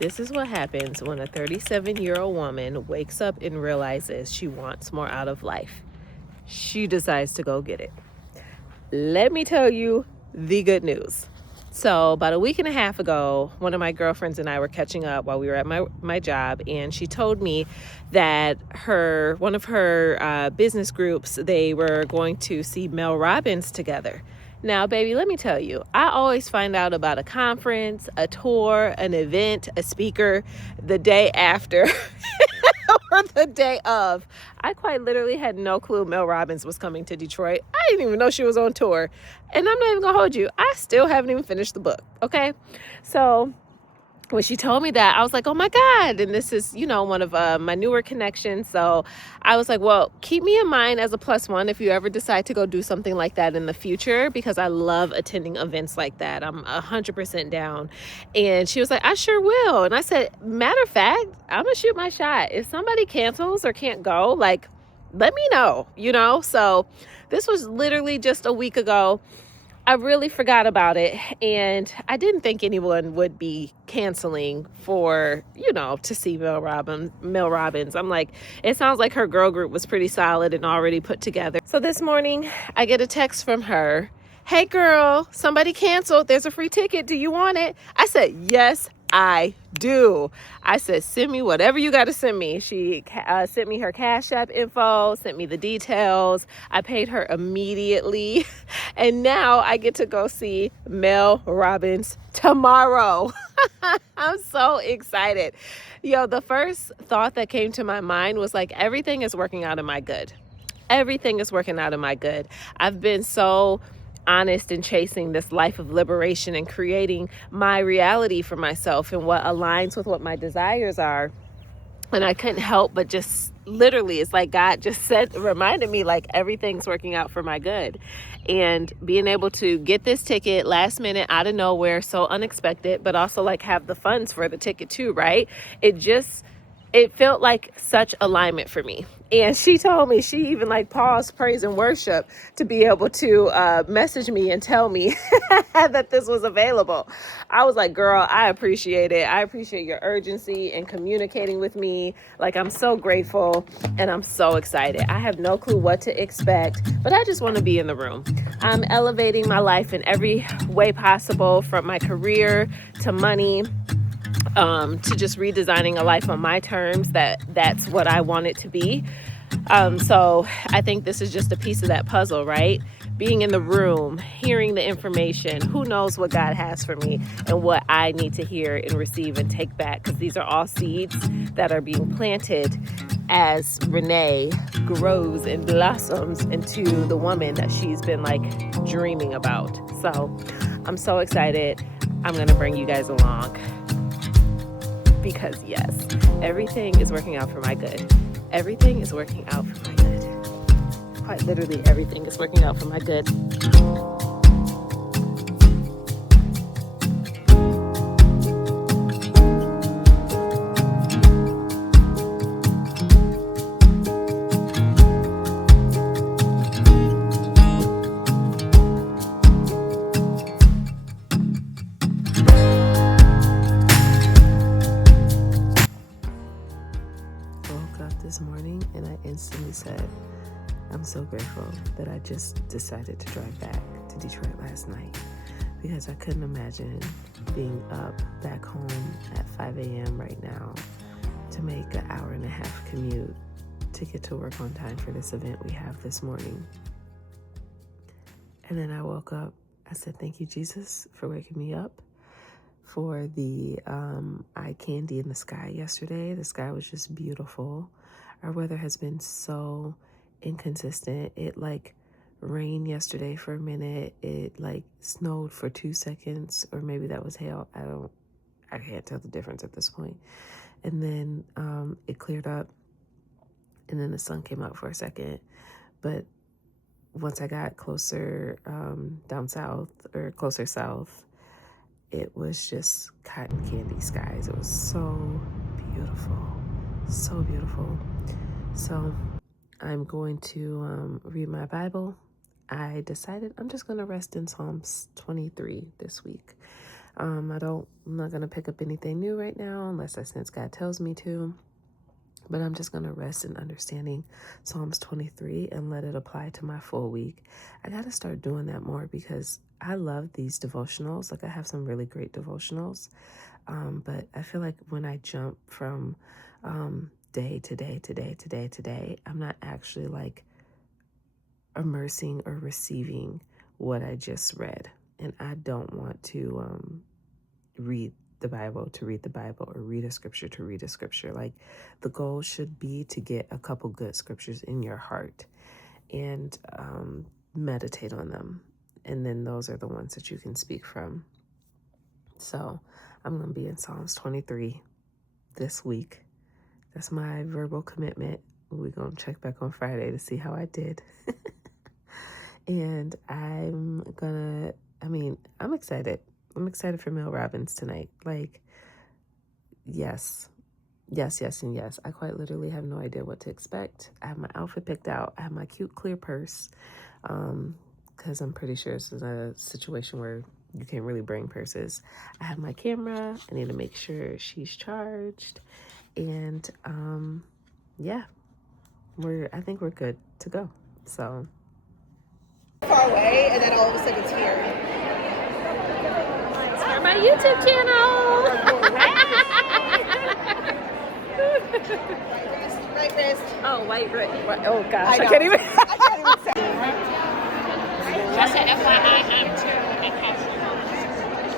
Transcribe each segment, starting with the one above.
This is what happens when a 37-year-old woman wakes up and realizes she wants more out of life. She decides to go get it. Let me tell you the good news. So about a week and a half ago, one of my girlfriends and I were catching up while we were at my job, and she told me that one of her business groups, they were going to see Mel Robbins together. Now, baby, let me tell you, I always find out about a conference, a tour, an event, a speaker the day after or the day of. I quite literally had no clue Mel Robbins was coming to Detroit. I didn't even know she was on tour. And I'm not even gonna hold you, I still haven't even finished the book, okay? So when she told me that, I was like, oh my God. And this is, one of my newer connections. So I was like, well, keep me in mind as a +1 if you ever decide to go do something like that in the future, because I love attending events like that. I'm 100% down. And she was like, I sure will. And I said, matter of fact, I'm gonna shoot my shot. If somebody cancels or can't go, like, let me know, So this was literally just a week ago. I really forgot about it, and I didn't think anyone would be canceling for, to see Mel Robbins. I'm like, it sounds like her girl group was pretty solid and already put together. So this morning, I get a text from her. Hey girl, somebody canceled. There's a free ticket. Do you want it? I said, yes, I do. I said, send me whatever you got to send me. She sent me her Cash App info, sent me the details. I paid her immediately. And now I get to go see Mel Robbins tomorrow. I'm so excited. The first thought that came to my mind was like, everything is working out in my good. Everything is working out in my good. I've been so honest in chasing this life of liberation and creating my reality for myself and what aligns with what my desires are. And I couldn't help but just literally, it's like God just reminded me, like, everything's working out for my good. And being able to get this ticket last minute out of nowhere, so unexpected, but also like have the funds for the ticket too, right? It felt like such alignment for me. And she told me, she even like paused praise and worship to be able to message me and tell me that this was available. I was like, girl, I appreciate it. I appreciate your urgency in communicating with me. Like, I'm so grateful and I'm so excited. I have no clue what to expect, but I just want to be in the room. I'm elevating my life in every way possible, from my career to money, to just redesigning a life on my terms. That's what I want it to be. So I think this is just a piece of that puzzle, right? Being in the room, hearing the information, who knows what God has for me and what I need to hear and receive and take back, because these are all seeds that are being planted as Reneé grows and blossoms into the woman that she's been like dreaming about. So I'm so excited. I'm going to bring you guys along. Because yes, everything is working out for my good. Everything is working out for my good. Quite literally, everything is working out for my good. This morning, and I instantly said, I'm so grateful that I just decided to drive back to Detroit last night, because I couldn't imagine being up back home at 5 a.m. right now to make an hour and a half commute to get to work on time for this event we have this morning. And then I woke up, I said, thank you, Jesus, for waking me up, for the eye candy in the sky yesterday. The sky was just beautiful. Our weather has been so inconsistent. It like rained yesterday for a minute. It like snowed for 2 seconds, or maybe that was hail. I can't tell the difference at this point. And then it cleared up, and then the sun came out for a second. But once I got closer down south, or closer south, it was just cotton candy skies. It was so beautiful, so beautiful. So I'm going to read my Bible. I decided I'm just going to rest in Psalms 23 this week. I'm not going to pick up anything new right now unless I sense God tells me to. But I'm just going to rest in understanding Psalms 23 and let it apply to my full week. I got to start doing that more because I love these devotionals. Like I have some really great devotionals. But I feel like when I jump from day to day to day to day to day, I'm not actually like immersing or receiving what I just read. And I don't want to read the Bible to read the Bible or read a scripture to read a scripture. Like the goal should be to get a couple good scriptures in your heart and meditate on them. And then those are the ones that you can speak from. So I'm going to be in Psalms 23 this week. That's my verbal commitment. We're going to check back on Friday to see how I did. And I'm excited. I'm excited for Mel Robbins tonight. Like, yes, and yes. I quite literally have no idea what to expect. I have my outfit picked out. I have my cute clear purse because I'm pretty sure this is a situation where you can't really bring purses. I have my camera. I need to make sure she's charged. And yeah, I think we're good to go. So far away, and then all of a sudden it's here. It's for my YouTube channel. Right wrist. Oh, white wrist. Oh gosh, I can't even. say. Just an FYI, I'm terrible at captioning.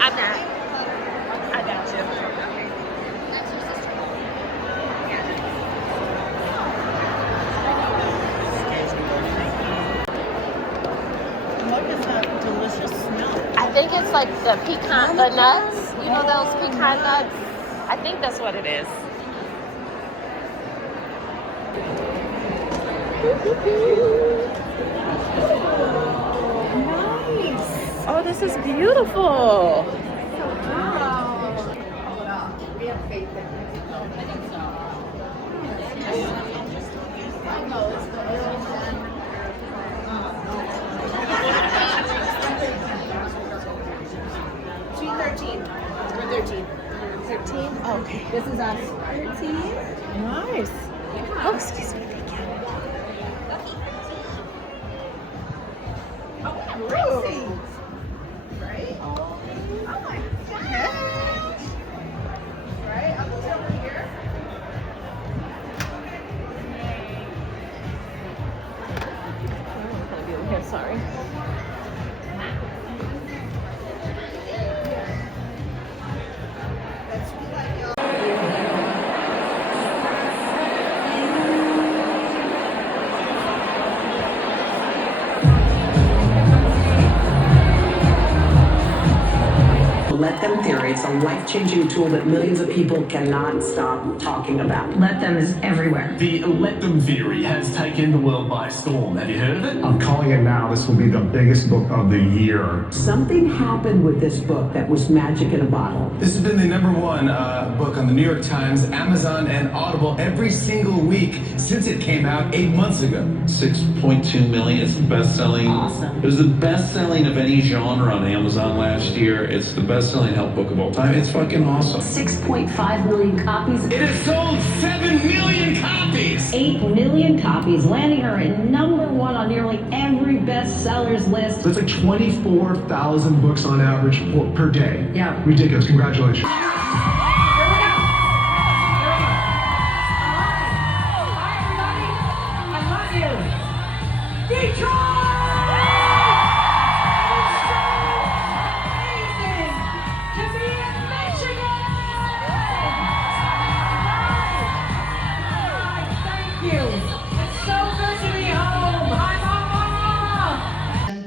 I'm not. I got you. I think it's like the nuts. You know those pecan nuts? I think that's what it is. Nice. Oh, this is beautiful. We have faith in you. I think so. I know it's the We're 13. 13? Oh, okay. This is us. 13. Nice. Oh, excuse me. Thank you. Oh, racing. Right? Oh my gosh. Right? Up until over here. I'm gonna be over here. Sorry. Let Them theory. It's a life-changing tool that millions of people cannot stop talking about. Let Them is everywhere. The Let Them theory has taken the world by storm. Have you heard of it? I'm calling it now. This will be the biggest book of the year. Something happened with this book that was magic in a bottle. This has been the #1 book on the New York Times, Amazon, and Audible every single week since it came out 8 months ago. 6.2 million. It's the best-selling. Awesome. It was the best-selling of any genre on Amazon last year. It's the best-selling health book of all time. It's fucking awesome. 6.5 million copies. It has sold 7 million copies. 8 million copies, landing her at #1 on nearly every bestsellers list. That's like 24,000 books on average per day. Yeah. Ridiculous. Congratulations.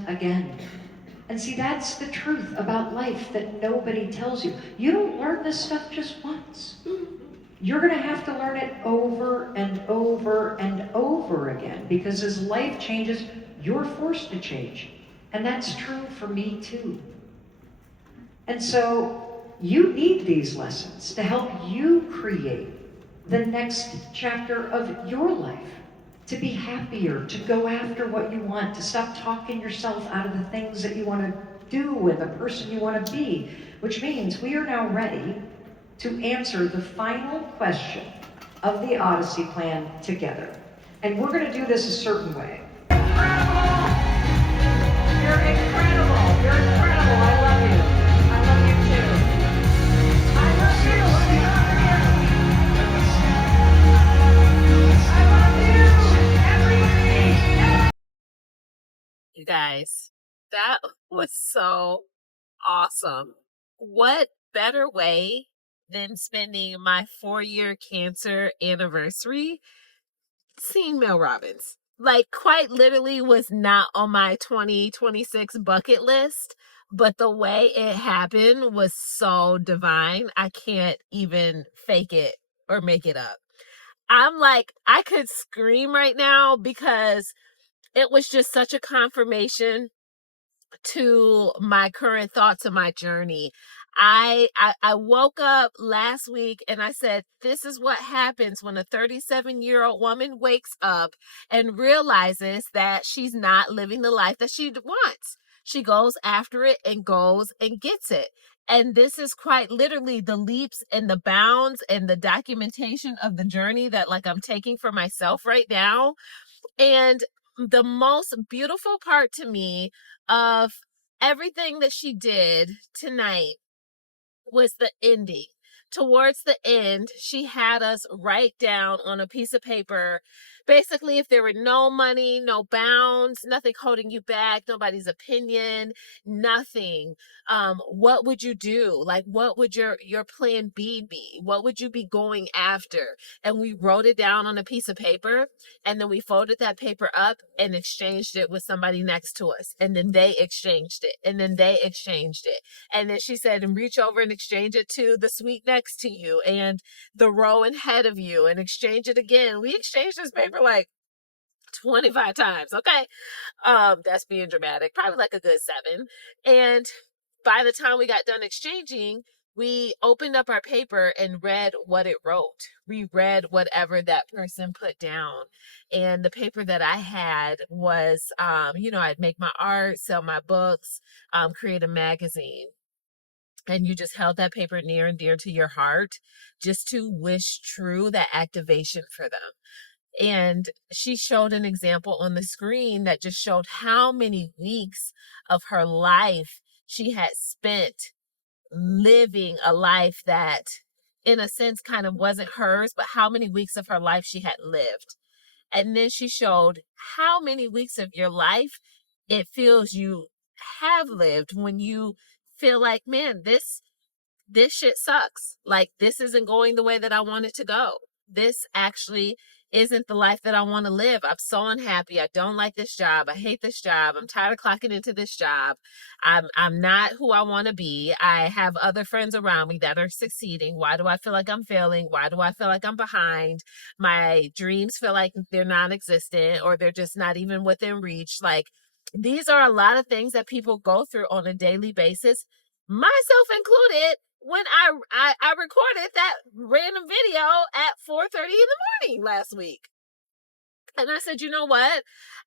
Again. And see, that's the truth about life that nobody tells you. You don't learn this stuff just once. You're going to have to learn it over and over and over again, because as life changes, you're forced to change. And that's true for me too. And so you need these lessons to help you create the next chapter of your life. To be happier, to go after what you want, to stop talking yourself out of the things that you want to do and the person you want to be, which means we are now ready to answer the final question of the Odyssey plan together. And we're going to do this a certain way. Incredible! You're incredible! You're incredible! I love you. I love you too. I love you! I love you! Everybody! You guys, that was so awesome. What better way than spending my 4-year cancer anniversary seeing Mel Robbins? Like, quite literally was not on my 2026 bucket list, but the way it happened was so divine. I can't even fake it or make it up. I'm like, I could scream right now because it was just such a confirmation to my current thoughts of my journey. I woke up last week and I said, this is what happens when a 37-year-old woman wakes up and realizes that she's not living the life that she wants. She goes after it and goes and gets it. And this is quite literally the leaps and the bounds and the documentation of the journey that like I'm taking for myself right now. And the most beautiful part to me of everything that she did tonight was the ending. Towards the end, she had us write down on a piece of paper, basically, if there were no money, no bounds, nothing holding you back, nobody's opinion, nothing. What would you do? Like, what would your plan B be? What would you be going after? And we wrote it down on a piece of paper, and then we folded that paper up and exchanged it with somebody next to us. And then they exchanged it, and then they exchanged it. And then she said, and reach over and exchange it to the suite next to you and the row ahead of you and exchange it again. We exchanged this paper like 25 times. Okay. That's being dramatic. Probably like a good 7. And by the time we got done exchanging, we opened up our paper and read what it wrote. We read whatever that person put down. And the paper that I had was, I'd make my art, sell my books, create a magazine. And you just held that paper near and dear to your heart just to wish true that activation for them. And she showed an example on the screen that just showed how many weeks of her life she had spent living a life that, in a sense, kind of wasn't hers, but how many weeks of her life she had lived. And then she showed how many weeks of your life it feels you have lived when you feel like, man, this shit sucks. Like, this isn't going the way that I want it to go. This actually isn't the life that I want to live. I'm so unhappy. I don't like this job. I hate this job. I'm tired of clocking into this job. I'm not who I want to be. I have other friends around me that are succeeding. Why do I feel like I'm failing? Why do I feel like I'm behind? My dreams feel like they're non-existent or they're just not even within reach. Like, these are a lot of things that people go through on a daily basis, myself included, when I recorded that random video at 4:30 in the morning last week. And I said, you know what?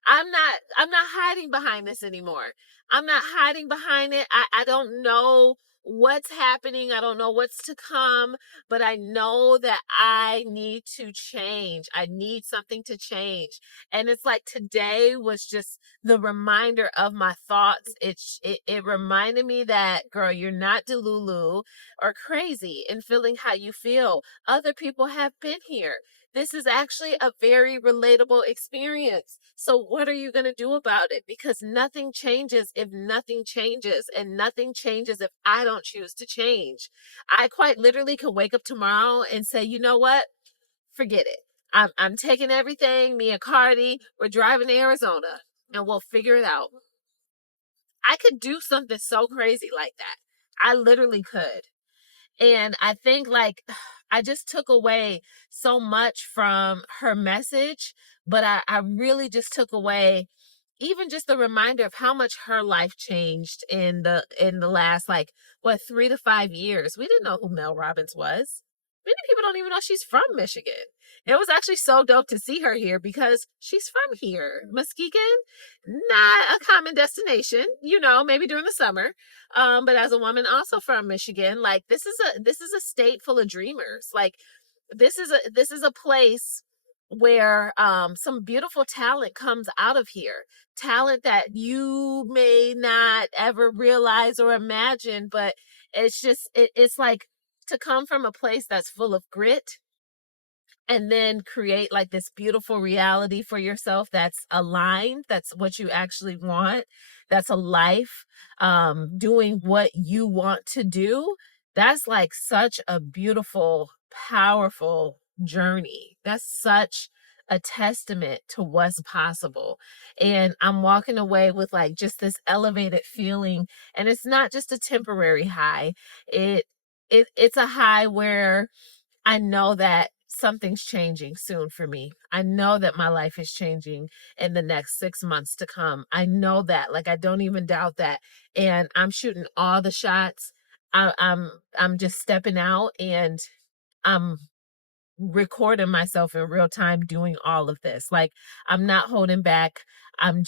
I'm not hiding behind this anymore. I'm not hiding behind it. I don't know what's happening. I don't know what's to come, but I know that I need to change. I need something to change. And it's like today was just the reminder of my thoughts. It reminded me that, girl, you're not delulu or crazy in feeling how you feel. Other people have been here. This is actually a very relatable experience. So what are you going to do about it? Because nothing changes if nothing changes, and nothing changes if I don't choose to change. I quite literally could wake up tomorrow and say, you know what? Forget it. I'm taking everything. Me and Cardi, we're driving to Arizona and we'll figure it out. I could do something so crazy like that. I literally could. And I think like I just took away so much from her message, but I really just took away even just the reminder of how much her life changed in the last like 3 to 5 years. We didn't know who Mel Robbins was. Many people don't even know she's from Michigan. It was actually so dope to see her here because she's from here. Muskegon, not a common destination, maybe during the summer. But as a woman also from Michigan, like this is a state full of dreamers. Like this is a place where some beautiful talent comes out of here. Talent that you may not ever realize or imagine, but it's like to come from a place that's full of grit and then create like this beautiful reality for yourself that's aligned, that's what you actually want, that's a life, doing what you want to do. That's like such a beautiful, powerful journey. That's such a testament to what's possible. And I'm walking away with like just this elevated feeling, and it's not just a temporary high. It's a high where I know that something's changing soon for me. I know that my life is changing in the next 6 months to come. I know that. Like I don't even doubt that. And I'm shooting all the shots. I'm just stepping out, and I'm recording myself in real time doing all of this. Like I'm not holding back. I'm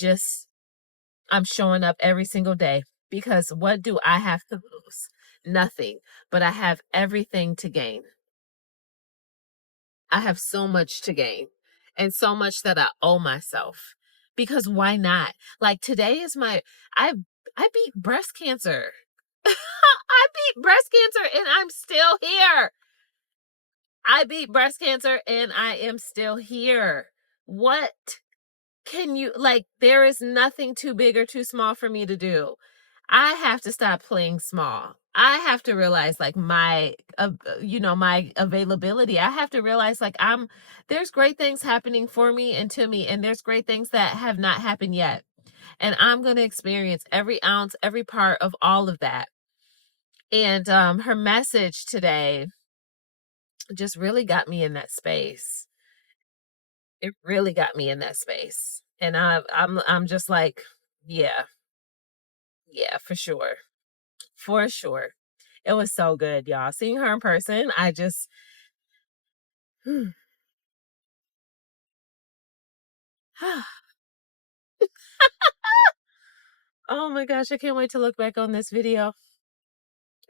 showing up every single day, because what do I have to lose? Nothing. But I have everything to gain. I have so much to gain, and so much that I owe myself, because why not? Like today is I beat breast cancer. I beat breast cancer and I'm still here. I beat breast cancer and I am still here. What can you like? There is nothing too big or too small for me to do. I have to stop playing small. I have to realize like my availability. I have to realize like there's great things happening for me and to me, and there's great things that have not happened yet. And I'm going to experience every ounce, every part of all of that. And her message today just really got me in that space. It really got me in that space. And I'm just like, yeah, yeah, for sure. For sure. It was so good, y'all. Seeing her in person, I just oh my gosh, I can't wait to look back on this video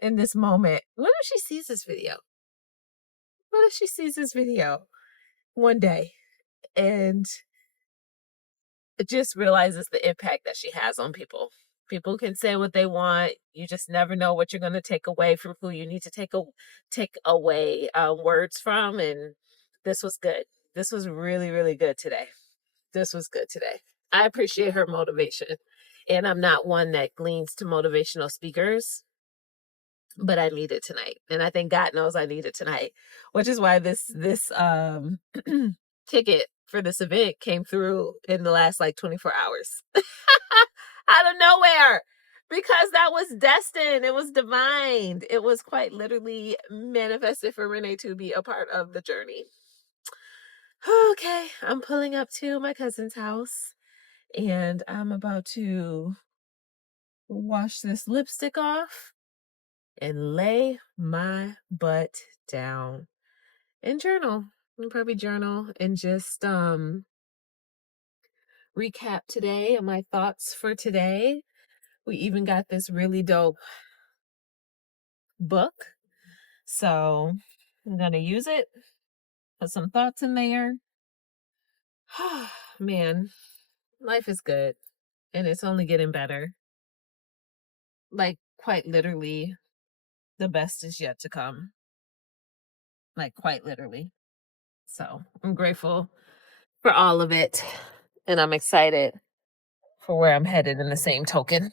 in this moment. What if she sees this video? What if she sees this video one day and just realizes the impact that she has on people? People can say what they want. You just never know what you're going to take away from who you need to take away words from. And this was good. This was really, really good today. This was good today. I appreciate her motivation. And I'm not one that gleans to motivational speakers, but I need it tonight. And I think God knows I need it tonight, which is why this ticket for this event came through in the last like 24 hours. Out of nowhere. Because that was destined. It was divine. It was quite literally manifested for Reneé to be a part of the journey. Okay, I'm pulling up to my cousin's house, and I'm about to wash this lipstick off and lay my butt down and journal. I'll probably journal and just recap today and my thoughts for today. We even got this really dope book, so I'm gonna use it, put some thoughts in there. Man, life is good, and it's only getting better. Like quite literally, the best is yet to come. Like quite literally. So I'm grateful for all of it, and I'm excited for where I'm headed in the same token.